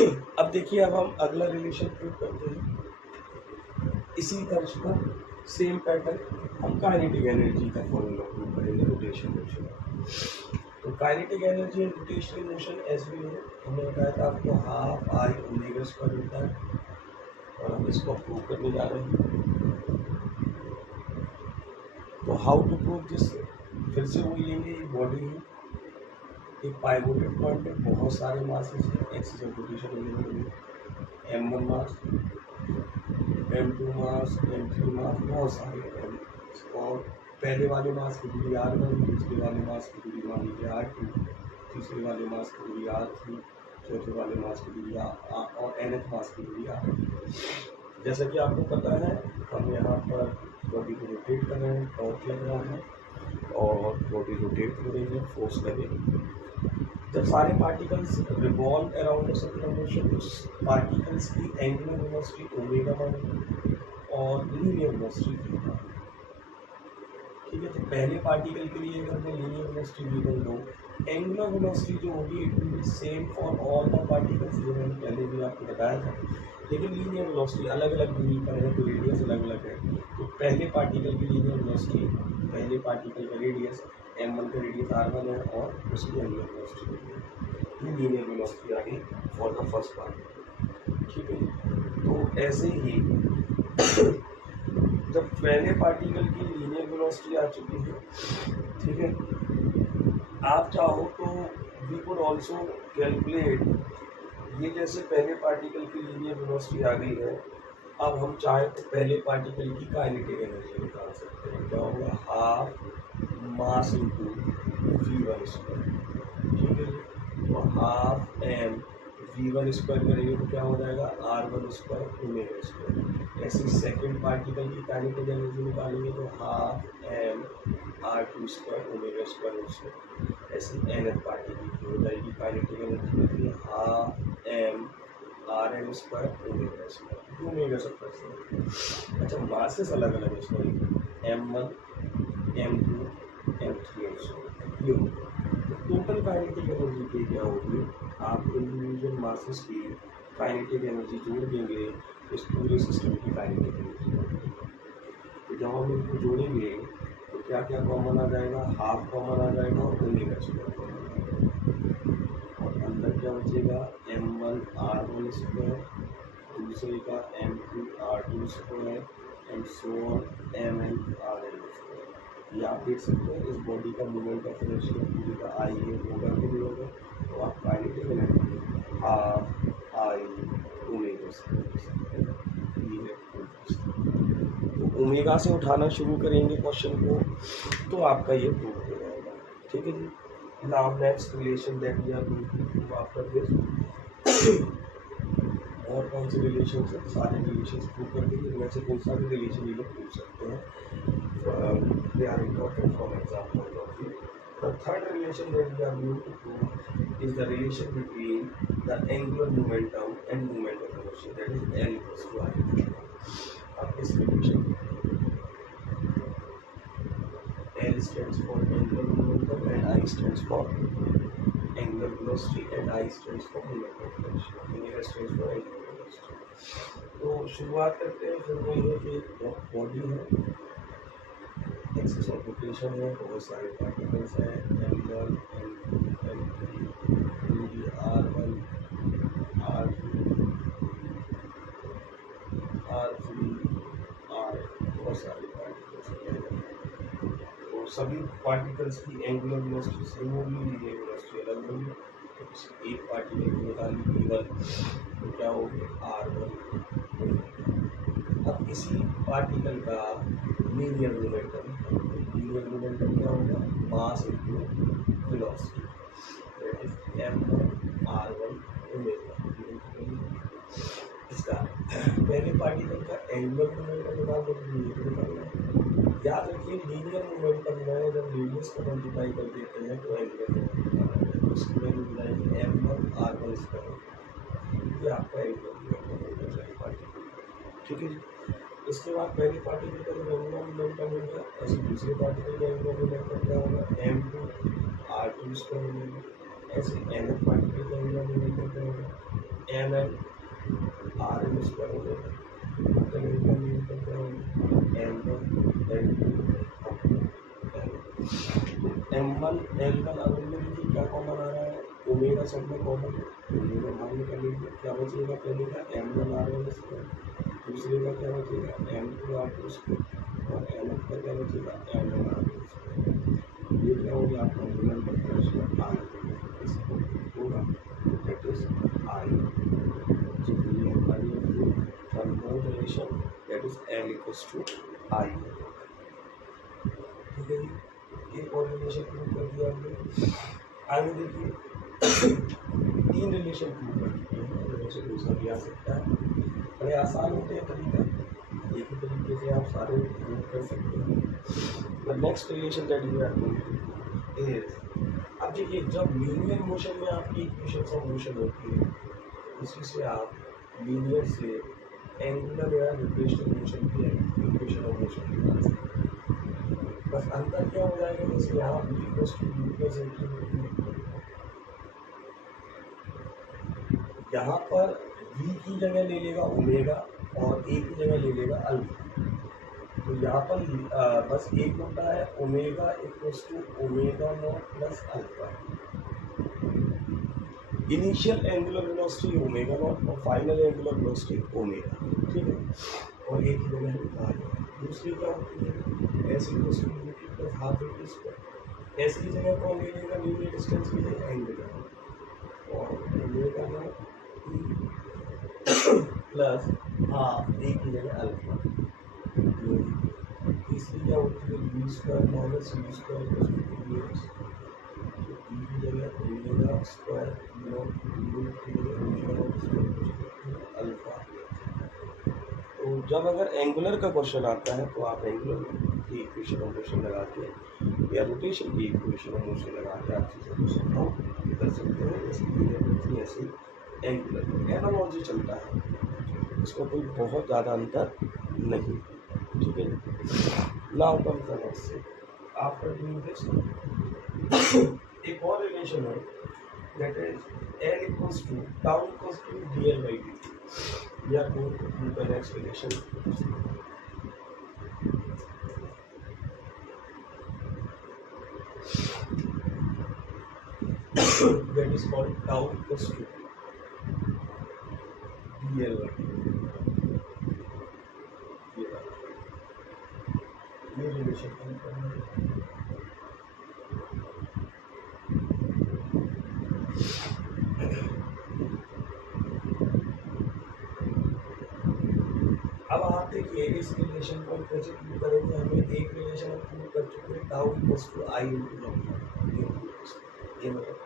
अब देखिए, अब हम अगला रिलेशन प्रूव करते हैं इसी तर्ज पर, सेम पैटर्न। हम काइनेटिक एनर्जी का फॉर्मूला प्रूव करेंगे रोटेशन मोशन। तो kinetic energy and rotational motion ऐसे भी है, हमने बताया था आपको हाफ आई ओमेगा स्क्वायर होता है, और हम इसको प्रूव करने जा रहे हैं। तो हाउ टू प्रूव दिस, फिर से वो लेंगे, एक बॉडी है, एक पाइवोटेड पॉइंट पे बहुत सारे मासेस हैं, axis of rotation m1 mass, m2 mass, m3 मास, बहुत सारे, और पहले वाले मास की दूरी r1, दूसरे वाले मास की दूरी मान लीजिए r2, तीसरे वाले मास की दूरी r3, चौथे वाले मास की दूरी और nth मास की दूरी r। जैसा कि आपको पता है, हम यहाँ पर बॉडी को रोटेट कर रहे हैं, टॉर्क लग रहा है और बॉडी रोटेट हो रही है, फोर्स लगेगी। जब सारे particles revolve around circular motion, उस पार्टिकल्स की एंगुलर वेलोसिटी ओमेगा बनेगी और लीनियर वेलोसिटी थीटा। ठीक है, तो पहले पार्टिकल के लिए अगर मैं लीनियर वेलोसिटी गिवन दूँ, एंगुलर वेलोसिटी जो होगी it will be same for all the particles, जो मैंने पहले भी आपको बताया था। लेकिन लीनियर वेलोसिटी अलग अलग दूरी पर है, तो रेडियस अलग अलग है। तो पहले पार्टिकल की लीनियर वेलोसिटी, पहले पार्टिकल का रेडियस m1 का रेडियस r1 है और उसकी एंगुलर वेलोसिटी, ये लीनियर वेलोसिटी आ गई फॉर द फर्स्ट पार्टिकल। ठीक है, तो ऐसे ही जब पहले पार्टिकल की लीनियर वेलोसिटी आ चुकी है, ठीक है, आप चाहो तो वी कुड ऑल्सो कैलकुलेट, ये जैसे पहले पार्टिकल की लीनियर वेलोसिटी आ गई है, अब हम चाहे तो पहले पार्टिकल की काइनेटिक एनर्जी निकाल सकते हैं। क्या होगा, half mass into v1 square. ठीक है, तो हाफ m v1 स्क्वायर करेंगे तो क्या हो जाएगा, r1 स्क्वायर ओमेगा स्क्वायर। ऐसे सेकेंड पार्टिकल की काइनेटिक एनर्जी निकालेंगे तो half m r2 square omega square. ऐसे nth पार्टिकल की हो जाएगी kinetic energy, half m rn square omega square, omega सब। अच्छा, मासेस अलग अलग है, सॉरी, m1 m2 m3 और so ये टोटल काइनेटिक एनर्जी की क्या होगी, आप इंडिविजुअल मासेस की काइनेटिक एनर्जी जोड़ देंगे इस पूरे सिस्टम की काइनेटिक एनर्जी होगी। तो जब हम इनको जोड़ेंगे तो क्या क्या कॉमन आ जाएगा, हाफ कॉमन आ जाएगा और ओमेगा स्क्वायर कॉमन आ जाएगा, और अंदर क्या बचेगा, m1 r1 स्क्वायर, दूसरे का m2 r2 square and so on mn rn square. ये आप देख सकते हैं, इस बॉडी का मोमेंट ऑफ इनर्शिया पूरी का आई है, होगा कि नहीं होगा, तो आप kinetic energy half I omega square, ये है। तो ओमेगा से उठाना शुरू करेंगे क्वेश्चन को, तो आपका ये प्रूव हो जाएगा। ठीक है जी, now next relation that we are going to prove after this. और कौन से रिलेशन है, सारे रिलेशन प्रूव कर देंगे, इनमें से कौन सा भी रिलेशन ये लोग पूछ सकते हैं, they are important from exam point of view. The third relation that we are going to prove is the relation between the angular momentum and moment of inertia, that is L equals to I. अब इस relation L stands for angular momentum and I stands for angular velocity and I stands for moment of inertia, L stands for angular velocity. तो शुरुआत करते हैं, फिर वो ये कि बॉडी है, एक्सिस ऑफ रोटेशन है, बहुत सारे पार्टिकल्स हैं, m1 m2 m3, दूरी r1 r2 r3 r, बहुत सारे पार्टिकल्स हैं। तो सभी पार्टिकल्स की एंगुलर वेलोसिटी सेम होगी, लीनियर वेलोसिटी अलग होगी। तो एक पार्टिकल की निकाली v1 तो क्या होगी, r1। अब इसी पार्टिकल का लीनियर मोमेंटम, लीनियर मोमेंटम क्या होगा, mass into velocity, that is m1 r1 omega. इसका पहले पार्टिकल का एंगुलर मोमेंटम निकाल दो, लीनियर निकालना है। याद रखिए, लीनियर मोमेंटम में जब रेडियस को मल्टीप्लाई कर देते हैं तो एंगुलर मोमेंटम, उसकी वैल्यू मिलाएंगे m1 r1 स्क्वायर, ये आपका एंगुलर मोमेंटम है पार्टिकल। ठीक है जी, इसके बाद पहले पार्टिकल का जब एंगुलर मोमेंटम होगा, ऐसे दूसरे पार्टिकल का एंगुलर मोमेंटम क्या होगा, m2 r2 स्क्वायर होगा। ऐसे nth पार्टिकल का एंगुलर मोमेंटम क्या होगा, m n r m square हो जाएगा, m one l two m one l one. अब इनमें देखिए क्या कॉमन आ रहा है, ओमेगा सब में कॉमन है, ओमेगा मान कर लीजिए क्या बचेगा, पहले का m one r one square, दूसरे का क्या बचेगा m two r two square, और एम एफ का क्या बचेगा m n r two square. ये क्या हो गया आपका मिलन डिफरेंशियल आई होगा, that is I one more relation that is L equals to I। ठीक है जी, एक और रिलेशन प्रूव कर दिया हमने। आगे देखिए 3 रिलेशन प्रूव कर दिए हैं, रिलेशन दूसरा भी आ सकता है, बड़े आसान होते हैं तरीका, एक ही तरीके से आप सारे प्रूव कर सकते हैं। The next relation that we are going is, अब देखिए जब लीनियर मोशन में आपकी इक्वेशन ऑफ मोशन होती है, उसी से आप लीनियर से एंगुलर या रोटेशनल मोशन की इक्वेशन ऑफ मोशन निकाल सकते हैं। बस अंतर क्या हो जाएगा, जैसे यहाँ v equals to u plus यहाँ पर v की जगह ले लेगा ओमेगा और a की जगह ले लेगा अल्फा। तो यहाँ पर बस एक होता है omega equals to omega not plus alpha. Initial angular velocity omega not और फाइनल एंगुलर वेलोसिटी ओमेगा, ठीक है, और एक ही जगह लिखा है। दूसरी क्या होती है s equals to u t plus half a t square, s की जगह कौन ले लेगा लीनियर डिस्टेंस की जगह एंगुलर, और omega not plus half a की जगह अल्फा। तीसरी क्या होती है B square minus C square plus two x, B की जगह ओमेगा स्क्वायर अल्फा। तो जब अगर एंगुलर का क्वेश्चन आता है तो आप एंगुलर की इक्वेशन ऑफ मोशन लगा के या रोटेशन की इक्वेशन ऑफ मोशन लगा के आप चीज़ों को सॉल्व कर सकते हैं। जैसे कि ऐसे एंगुलर एनालॉजी चलता है, इसमें कोई बहुत ज़्यादा अंतर नहीं, ठीक है। Now comes the next after doing this, एक और रिलेशन है that is L equals to tau equals to dl by dt. We are going to do the next relation. That is called tau equals to dl by dt. ये relation हम करना अब आप देखिए इस रिलेशन को कैसे प्रूव करेंगे। हमें एक रिलेशन प्रूव कर चुके हैं tau equals to I into ये मतलब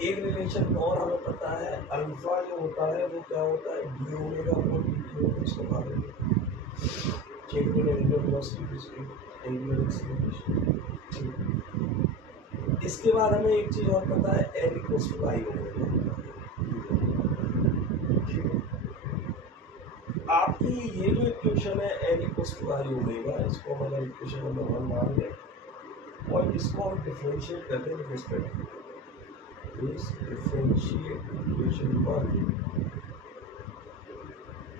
एक रिलेशन और हमें पता है अल्फा जो होता है वो क्या होता है d omega upon D t होता है, इसको मालूम है change in angular velocity angular acceleration. इसके बाद हमें एक चीज़ और पता है l equals to I omega. आपकी ये जो इक्वेशन है l equals to I omega, इसको हमारा इक्वेशन नंबर 1 मान लें और इसको हम डिफरेंशिएट करते हैं रिस्पेक्ट इस डिफरेंशिएट इक्वेशन 1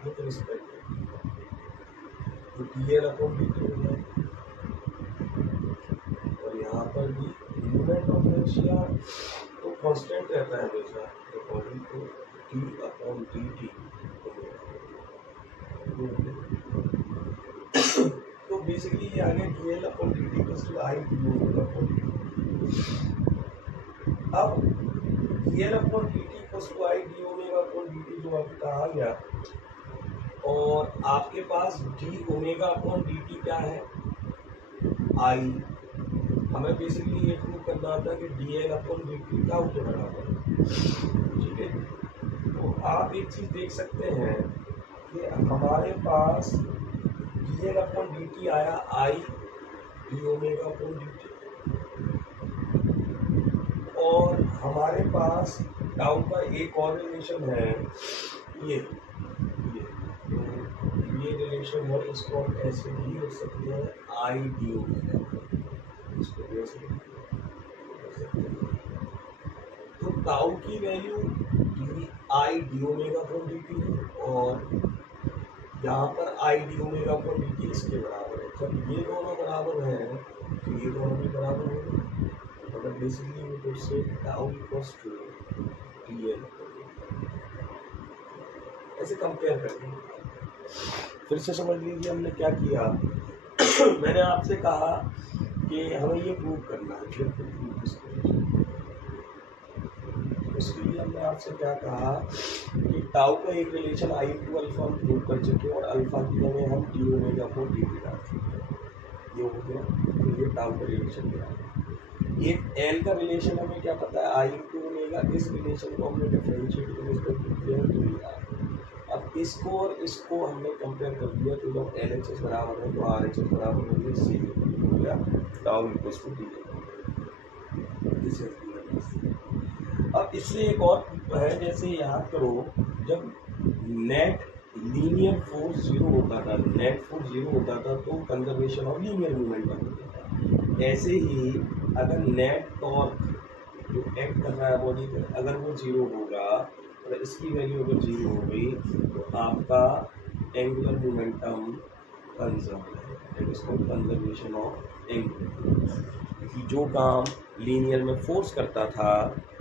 विद रिस्पेक्ट तो डीएल अपॉन डी हो जाए, और यहाँ पर भी मोमेंट ऑफ इनर्शिया तो कांस्टेंट रहता है हमेशा according to D upon D T. तो बेसिकली ये आगे D L upon D T plus two I D omega upon D T. अब D L upon D T plus two I D omega upon D T जो आपको कहा गया, और आपके पास D omega upon D T क्या है आई। हमें बेसिकली ये प्रूव करना था कि D L upon D T क्या के बराबर, ठीक है। तो आप एक चीज़ देख सकते हैं कि हमारे पास D L upon D T आया I D omega upon D T, और हमारे पास टाउ का एक और रिलेशन है ये रिलेशन है, इसको हम ऐसे भी लिख सकते हैं आई डी ओमेगा, इसको भी ऐसे लिख सकते हैं। तो टाउ की value D I D omega upon D T है और यहाँ पर आई D omega upon D T इसके बराबर है। जब ये दोनों बराबर हैं तो ये दोनों भी बराबर होंगे। मतलब basically we could say tau equals to t l. ऐसे कंपेयर करके फिर से समझ लीजिए हमने क्या किया। मैंने आपसे कहा कि हमें ये प्रूव करना है, उसके लिए हमने आपसे क्या कहा कि टाउ का एक रिलेशन आई टू अल्फा हम प्रूव कर चुके और अल्फा की जगह हम डी ओमेगा को डी टी डाल चुके। ये हो गया, तो ये टाउ का रिलेशन गया। एक एल का रिलेशन हमें क्या पता है, आई टू ओमेगा। इस रिलेशन को हमने डिफरेंशिएट किया। अब इसको और इसको हमने कंपेयर कर दिया, तो जब एल एच एस बराबर है तो आर एच एस बराबर हो गया सी हो गया टाउ इक्वल्स टू डी। अब इससे एक और है, जैसे याद करो जब नेट लीनियर फोर्स जीरो होता था, नेट फोर्स जीरो होता था तो कंजर्वेशन ऑफ लीनियर मोमेंटम होता था। ऐसे ही अगर नेट टॉर्क जो एक्ट कर रहा है बॉडी पर अगर वो जीरो होगा, अगर इसकी वैल्यू अगर जीरो हो गई तो आपका एंगुलर मोमेंटम कंजर्व है, इसको कंजर्वेशन ऑफ एंगुलर। कि जो काम लीनियर में फोर्स करता था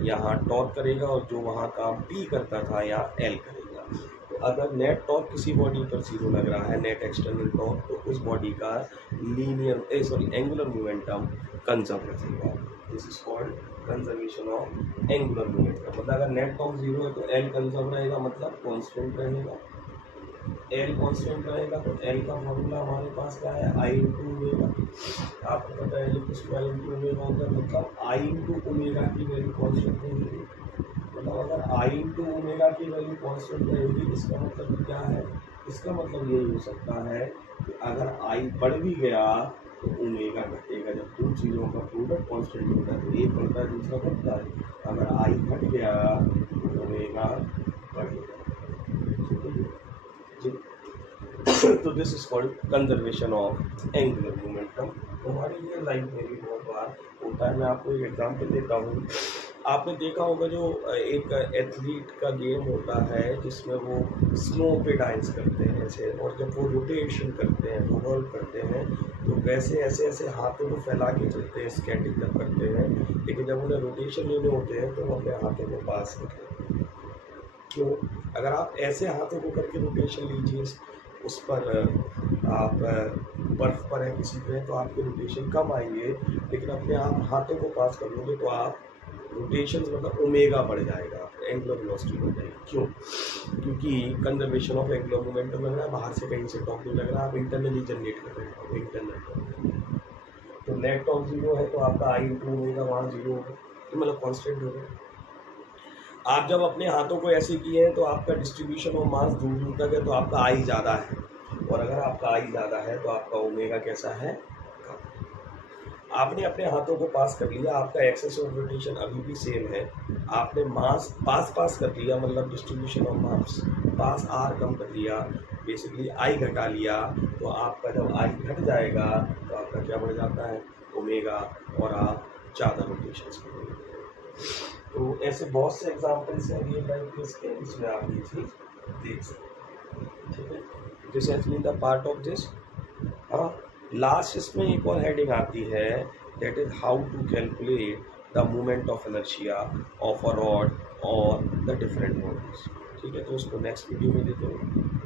यहाँ टॉर्क करेगा और जो वहाँ काम पी करता था यहाँ एल करेगा। तो अगर नेट टॉर्क किसी बॉडी पर जीरो लग रहा है, नेट एक्सटर्नल टॉर्क, तो उस बॉडी का एंगुलर मोमेंटम कंजर्व रहेगा। This is called conservation of angular momentum. मतलब अगर नेट टॉर्क जीरो है तो एल कंजर्व रहेगा, मतलब कॉन्स्टेंट रहेगा। एल कॉन्स्टेंट रहेगा तो एल का फॉर्मूला हमारे पास क्या है, आई इंटू ओमेगा। आपको पता है आई इंटू ओमेगा होता है, मतलब आई इंटू ओमेगा की वैल्यू कॉन्स्टेंट रहेगी। मतलब अगर आई इंटू ओमेगा की वैल्यू कॉन्स्टेंट रहेगी, इसका मतलब क्या है, इसका मतलब यही हो सकता है कि अगर आई बढ़ भी गया तो ओमेगा घटेगा। जब दो चीज़ों का प्रोडक्ट कॉन्स्टेंट होता है तो एक बढ़ता है दूसरा घटता है। अगर आई घट गया तो ओमेगा बढ़ेगा। तो this is called conservation of angular momentum. हमारी ये लाइफ में भी बहुत बार होता है। मैं आपको एक एग्जांपल देता हूँ। आपने देखा होगा जो एक एथलीट का गेम होता है जिसमें वो स्नो पे डांस करते हैं ऐसे, और जब वो रोटेशन करते हैं, रिवॉल्व करते हैं, तो वैसे ऐसे ऐसे हाथों को फैला के चलते हैं, स्केटिंग जब करते हैं। लेकिन जब उन्हें रोटेशन लेने होते हैं तो वो अपने हाथों को पास करते हैं। क्यों? अगर आप ऐसे हाथों को करके रोटेशन लीजिए, उस पर आप बर्फ़ पर है किसी पे तो आपके रोटेशन कम आएंगे, लेकिन अपने आप हाथों को पास कर लोगे तो आप रोटेशन मतलब ओमेगा बढ़ जाएगा, एंगुलर वेलोसिटी बढ़ जाएगी। क्यों? क्योंकि कंजर्वेशन ऑफ एंगुलर मोमेंटम लग रहा है, बाहर से कहीं से टॉर्क नहीं लग रहा, आप इंटरनली जनरेट कर रहे हो इंटरनल टॉर्क। तो नेट टॉर्क जीरो है तो आपका आई इंटू ओमेगा वहाँ जीरो होगा, तो मतलब कॉन्स्टेंट होगा। आप जब अपने हाथों को ऐसे किए हैं तो आपका डिस्ट्रीब्यूशन ऑफ मास दूर दूर तक है, तो आपका आई ज़्यादा है, और अगर आपका आई ज़्यादा है तो आपका ओमेगा कैसा है, कम। आपने अपने हाथों को पास कर लिया, आपका एक्सेस ऑफ रोटेशन अभी भी सेम है। आपने मास पास कर लिया, मतलब डिस्ट्रीब्यूशन ऑफ मास पास आर कम कर लिया, बेसिकली आई घटा लिया, तो आपका जब आई घट जाएगा तो आपका क्या बढ़ जाता है, ओमेगा, और आप ज़्यादा रोटेशन करेंगे। तो ऐसे बहुत से एग्जाम्पल्स हैं रियल लाइफ के इसके, जिसमें आप ये चीज़ देख सकते हैं। ठीक है, this has been the part of this. हाँ, लास्ट इसमें एक और हेडिंग आती है, that is how to calculate the moment of inertia of a rod और द डिफरेंट बॉडीज। ठीक है, तो उसको नेक्स्ट वीडियो में देते हैं।